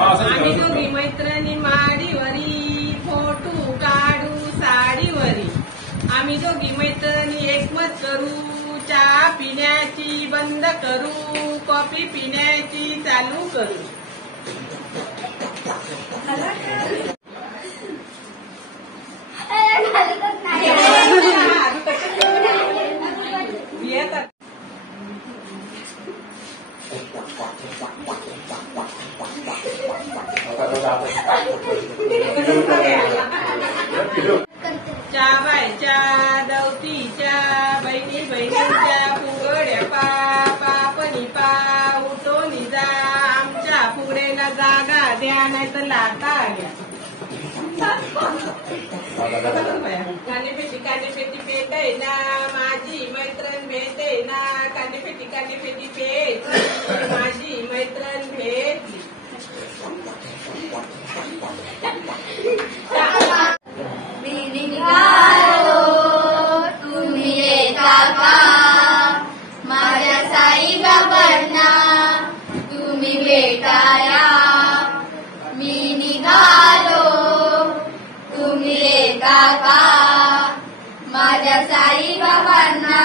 आम्ही दोघी मैत्रिणी माडीवरी फोटो काढू साडीवरी. आम्ही दोघी मैत्रिणी एकमत करू, चहा पिण्याची बंद करू, कॉफी पिण्याची चालू करू. बायच्या दौतीच्या बहिणी बहिणीच्या फुगड्या पापणी पा उठोनी जा. आमच्या फुगड्याला जागा द्या नाही तर लाटा घ्या. कानेपेटी पेटय ना माझी मैत्रण भेटय ना. कानेपेटी पेट माझी मैत्रण भेटली. तुम्ही येता का माझ्या साईबाबांना तुम्ही भेटाया. मी निघालो तुम्ही येता का माझ्या साईबाबांना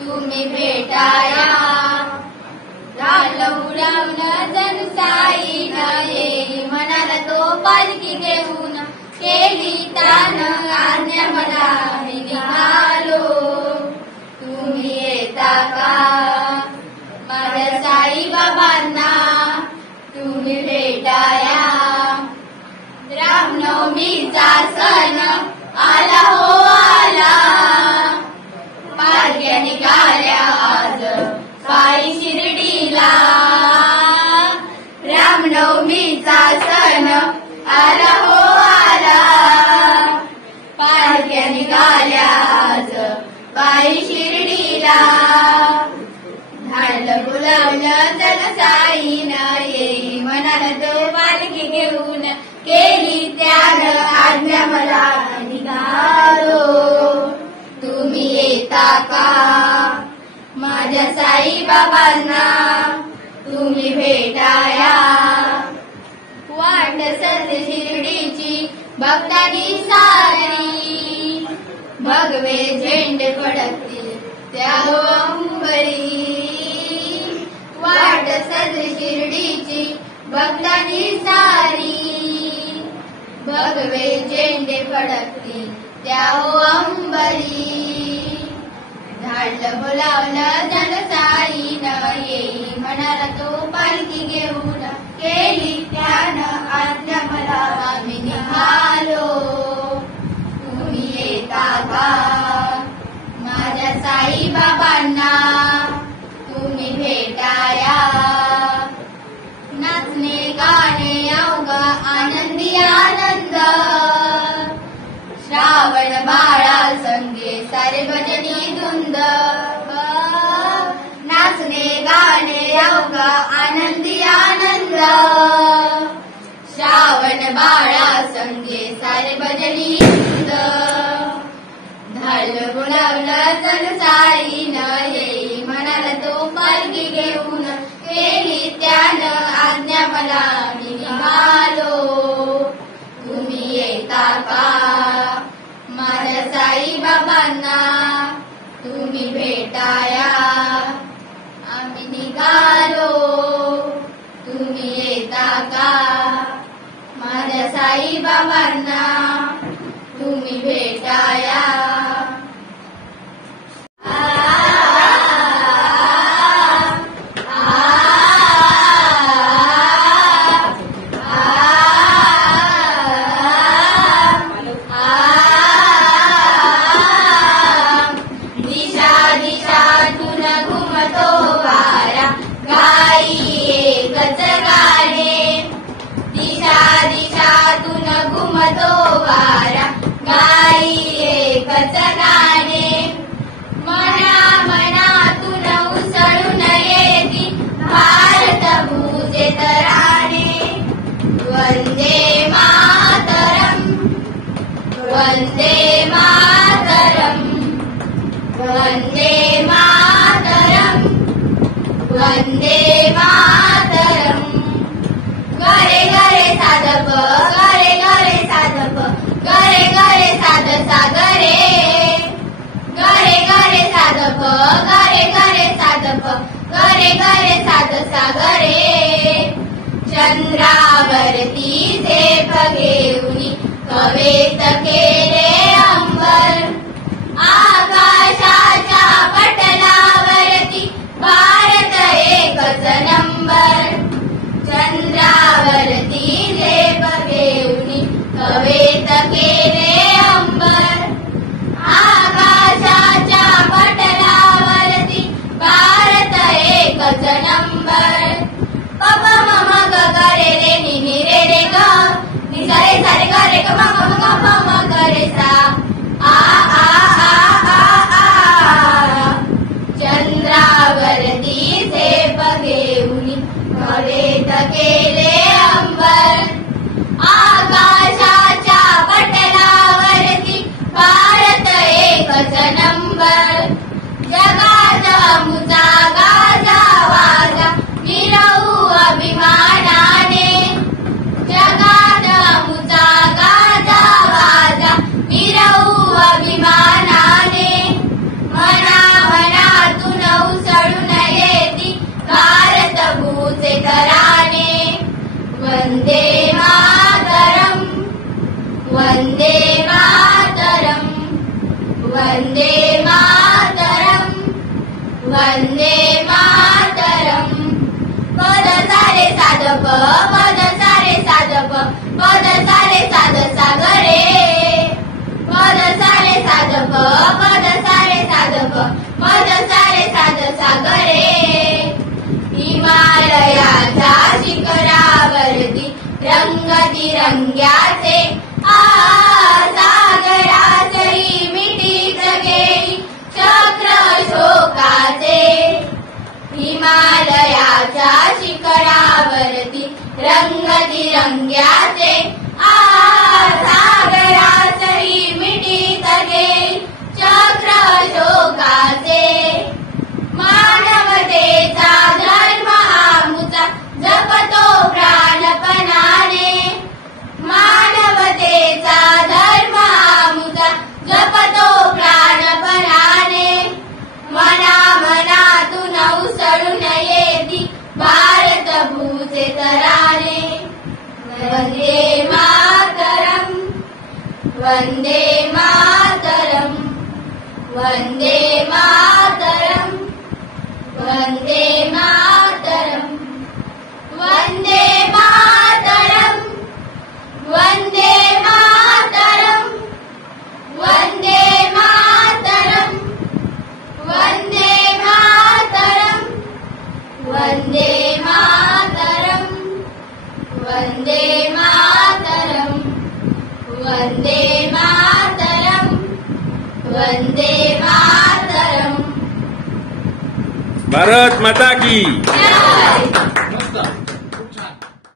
तुम्ही भेटाया. उडवलं जण साई येई म्हणाला तो पालखी घेऊन. केली तान आज्ञा मला मी निघालो तुम्ही येता का माझ्या साईबाबांना तुम्ही भेटाया. रामनवमीचा सण आला हो आला. पालख्या निघाल्या आज साई शिर्डीला. रामनवमीचा सण आला हो आला. पालख्या निघाल्या आज बाई शिर्डीला. धाडलं बोलावलं जण साईनं येई म्हणाला तो पालखी घेऊन. केली त्यानं आज्ञा मला निघालो तुम्ही येता का माझ्या साईबाबांना तुम्ही भेटाया. वाट सर शिर्डीची भक्तांनी सारी. भगवे झेंडे फडकतील त्या अंबरी. वाट सर शिर्डीची भक्तांनी सारी. भगवे झेंडे फडकतील त्या अंबरी. धाडलं बोलावलं जण साईनं येई म्हणाला तो पालखी घेऊन. केली त्यानं आज्ञा मला आम्ही निघालो तुम्ही येता का माझ्या साईबाबांना तुम्ही भेटाया. नाचणे गाणे अवघा आनंदी आनंद. श्रावण बाळा संगे सारे भजनी धुंद. नाचणे गाणे अवघा आनंदी आनंद. श्रावण बाळा संगे सारे भजनी धुंद. धाडलं बोलावलं जण साईनं येई म्हणाला तो पालखी घेऊन. केली त्यानं आज्ञा मला मी निघालो तुम्ही येता का माझ्या साईबाबांना तुम्ही भेटाया. आम्ही निघालो तुम्ही येता का माझ्या साईबाबांना तुम्ही भेटाया. वंदे मातरम वंदे मातरम वंदे मातरम. गरे गरे साध प गरे गरे साध सा गरे चंद्रावरती झेप घेऊनी कवेत केले अंबर आकाशाच्या पटलावरती भारत एकच नंबर चंद्रावरती झेप घेऊनी कवेत केले अंबर आकाशाच्या पटलावरती भारत एकच नंबर पप मम ग ग रे रे नि नि रे रे ग नि सा रे सा रे ग रे ग म म ग म ग रे सा आ आ आ आ आ चंद्रावरती झेप घेऊनी कवेत केले अंबर आकाशाच्या पटलावरती भारत एकच नंबर जगात मुचा गाजा वाजा मिरवू अभिमानाने जगात मुचा गाजा वाजा मिरवू अभिमानाने मना मनातून उसळून येती भारत भूचे तराने वंदे मातरम वंदे मातरम वंदे मातरम वंदे मातरम पद सारे साध प पद सारे साध प पद सारे साध सागरे पद सारे साध प पद सारे साध प पद सारे साध सागरे हिमालयाच्या शिखरावरती रंगबिरंग्याचे सागराचही मिठीत गेली चक्र शोकाचे हिमालयाच्या शिखरावरती रंगबिरंग्याचे सागराचही मिठीत गेली चक्र शोकाचे मानवतेचा धर्म आमुचा जपतो प्राणपणाने मानवतेचा धर्म आमुचा जपतो प्राणपणाने मना मनातून उसळून येती भारत भूचे तराने वंदे मातरम वंदे मातरम वंदे मातरम वंदे मातरम वंदे मातरम वंदे मातरम वंदे मातरम वंदे मातरम वंदे मातरम वंदे मातरम वंदे मातरम वंदे मातरम भारत माता की जय।